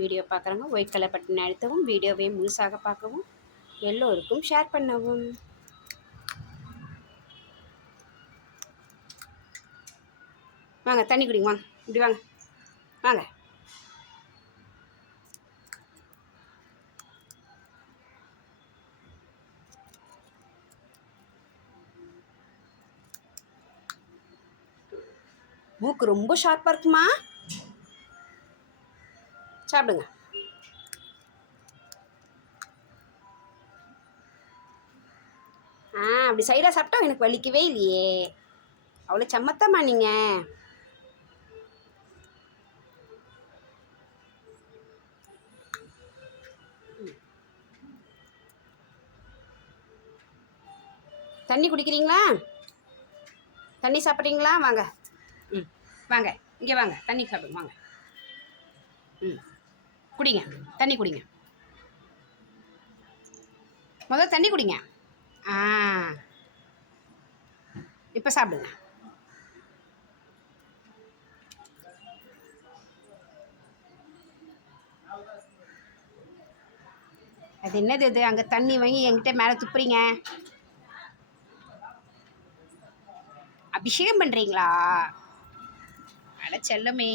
Video பார்க்குறவங்க white colour button அழுத்தவும் வீடியோவை முழுசாக பார்க்கவும் எல்லோருக்கும் ஷேர் பண்ணவும். வாங்க தண்ணி குடிங்க வாங்க இப்படி வாங்க வாங்க. மூக்கு ரொம்ப ஷார்ப்பாக இருக்குமா? சாப்பிடுங்க ஆ அப்படி சைடாக சாப்பிட்டா எனக்கு வலிக்கவே இல்லையே அவ்வளோ சம்மத்தம்மா நீங்கள் தண்ணி குடிக்கிறீங்களா தண்ணி சாப்பிட்றீங்களா வாங்க ம் வாங்க இங்கே வாங்க தண்ணி சாப்பிடுங்க வாங்க ம் குடிங்க. தண்ணி குடிங்க. முதல்ல தண்ணி குடிங்க. ஆ. இப்போ சாப்பிடுங்க. அது என்னது இது? அங்கே தண்ணி வாங்கி என்கிட்ட மேலே துப்புறீங்க. அபிஷேகம் பண்ணுறீங்களா அட செல்லமே.